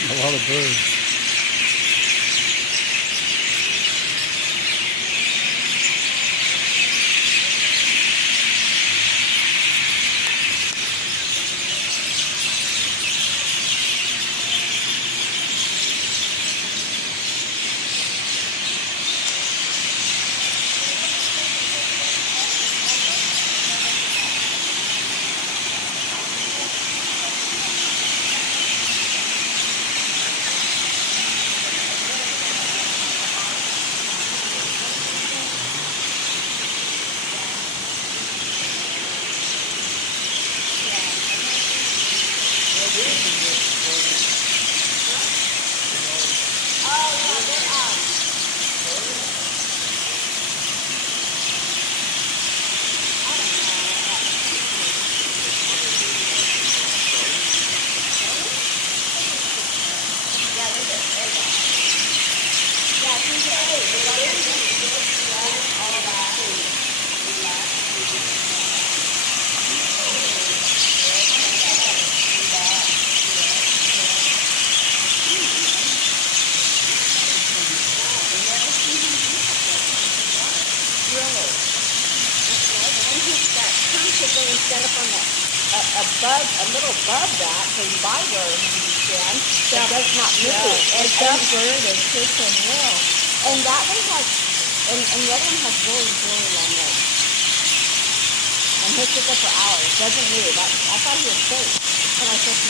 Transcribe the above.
A lot of birds. Stand up on a little above that, so you buy where you stand. It does not move. And that bird is kissing well. And that one has, and the other one has really, really long legs. And he'll sit there for hours. Doesn't move. I thought he was safe when I took him.